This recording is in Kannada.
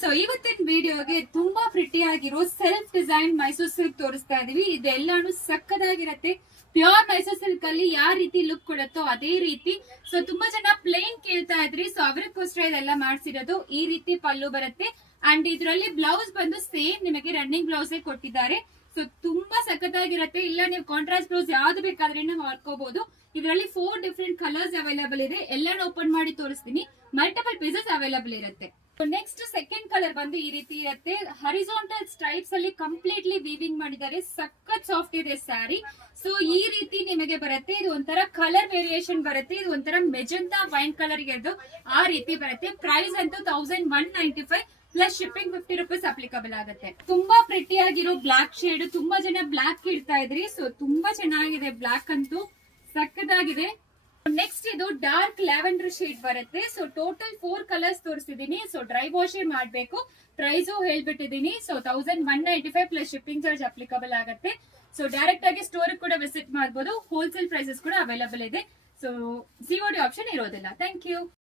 ಸೊ ಇವತ್ತಿನ ವಿಡಿಯೋಗೆ ತುಂಬಾ ಪ್ರಿಟಿ ಆಗಿರೋ ಸೆಲ್ಫ್ ಡಿಸೈನ್ ಮೈಸೂರ್ ಸಿಲ್ಕ್ ತೋರಿಸ್ತಾ ಇದೀವಿ. ಇದೆಲ್ಲಾನು ಸಕ್ಕದಾಗಿರತ್ತೆ. ಪ್ಯೂರ್ ಮೈಸೂರ್ ಸಿಲ್ಕ್ ಅಲ್ಲಿ ಯಾವ ರೀತಿ ಲುಕ್ ಕೊಡುತ್ತೋ ಅದೇ ರೀತಿ. ಸೊ ತುಂಬಾ ಜನ ಪ್ಲೇನ್ ಕೇಳ್ತಾ ಇದ್ರಿ, ಸೊ ಅವರಿಗೋಸ್ಕರ ಇದೆಲ್ಲ ಮಾಡ್ಸಿರೋದು. ಈ ರೀತಿ ಪಲ್ಲು ಬರುತ್ತೆ ಅಂಡ್ ಇದರಲ್ಲಿ ಬ್ಲೌಸ್ ಬಂದು ಸೇಮ್ ನಿಮಗೆ ರನ್ನಿಂಗ್ ಬ್ಲೌಸ್ ಕೊಟ್ಟಿದ್ದಾರೆ. ಸೊ ತುಂಬಾ ಸಖತ್ತಾಗಿರತ್ತೆ. ಇಲ್ಲ ನೀವು ಕಾಂಟ್ರಾಸ್ಟ್ ಬ್ಲೌಸ್ ಯಾವ್ದು ಬೇಕಾದ್ರೆ ಮಾಡ್ಕೋಬಹುದು. ಇದರಲ್ಲಿ 4 ಡಿಫ್ರೆಂಟ್ ಕಲರ್ಸ್ ಅವೈಲೇಬಲ್ ಇದೆ. ಎಲ್ಲಾನು ಓಪನ್ ಮಾಡಿ ತೋರಿಸ್ತೀನಿ. ಮಲ್ಟಿಪಲ್ ಪೀಸಸ್ ಅವೈಲೇಬಲ್ ಇರುತ್ತೆ. ನೆಕ್ಸ್ಟ್ ಸೆಕೆಂಡ್ ಕಲರ್ ಬಂದು ಈ ರೀತಿ ಇರುತ್ತೆ. ಹರಿಜಾಂಟಲ್ ಸ್ಟ್ರೈಪ್ಸ್ ಅಲ್ಲಿ ಕಂಪ್ಲೀಟ್ಲಿ ವೀವಿಂಗ್ ಮಾಡಿದ್ದಾರೆ. ಸಖತ್ ಸಾಫ್ಟ್ ಇದೆ ಸ್ಯಾರಿ. ಸೊ ಈ ರೀತಿ ನಿಮಗೆ ಬರುತ್ತೆ. ಇದು ಒಂಥರ ಕಲರ್ ವೇರಿಯೇಷನ್ ಬರುತ್ತೆ. ಇದು ಒಂಥರ ಮೆಜೆಂಟಾ ವೈನ್ ಕಲರ್ ಗೆ ಆ ರೀತಿ ಬರುತ್ತೆ. ಪ್ರೈಸ್ ಅಂತೂ 1195 ಪ್ಲಸ್ ಶಿಪ್ಪಿಂಗ್ 50 ರೂಪೀಸ್ ಅಪ್ಲಿಕಬಲ್ ಆಗುತ್ತೆ. ತುಂಬಾ ಪ್ರಿಟಿ ಆಗಿರೋ ಬ್ಲಾಕ್ ಶೇಡ್. ತುಂಬಾ ಜನ ಬ್ಲಾಕ್ ಇಡ್ತಾ ಇದ್ರಿ. ಸೊ ತುಂಬಾ ಚೆನ್ನಾಗಿದೆ. ಬ್ಲಾಕ್ ಅಂತೂ ಸಕ್ಕದಾಗಿದೆ. ನೆಕ್ಸ್ಟ್ ಇದು ಡಾರ್ಕ್ ಲ್ಯಾವೆಂಡರ್ ಶೇಡ್ ಬರುತ್ತೆ. ಸೊ ಟೋಟಲ್ 4 ಕಲರ್ಸ್ ತೋರಿಸಿದೀನಿ. ಸೊ ಡ್ರೈ ವಾಶ್ ಮಾಡಬೇಕು. ಪ್ರೈಸ್ ಹೇಳ್ಬಿಟ್ಟಿದೀನಿ. So 1195 plus shipping charge applicable ಆಗುತ್ತೆ. ಸೊ ಡೈರೆಕ್ಟ್ ಆಗಿ ಸ್ಟೋರ್ ಕೂಡ ವಿಸಿಟ್ ಮಾಡಬಹುದು. ಹೋಲ್ಸೇಲ್ ಪ್ರೈಸಸ್ ಕೂಡ ಅವೈಲೇಬಲ್ ಇದೆ. ಸೊ ಸಿಒಡಿ ಆಪ್ಷನ್ ಇರೋದಿಲ್ಲ. Thank you.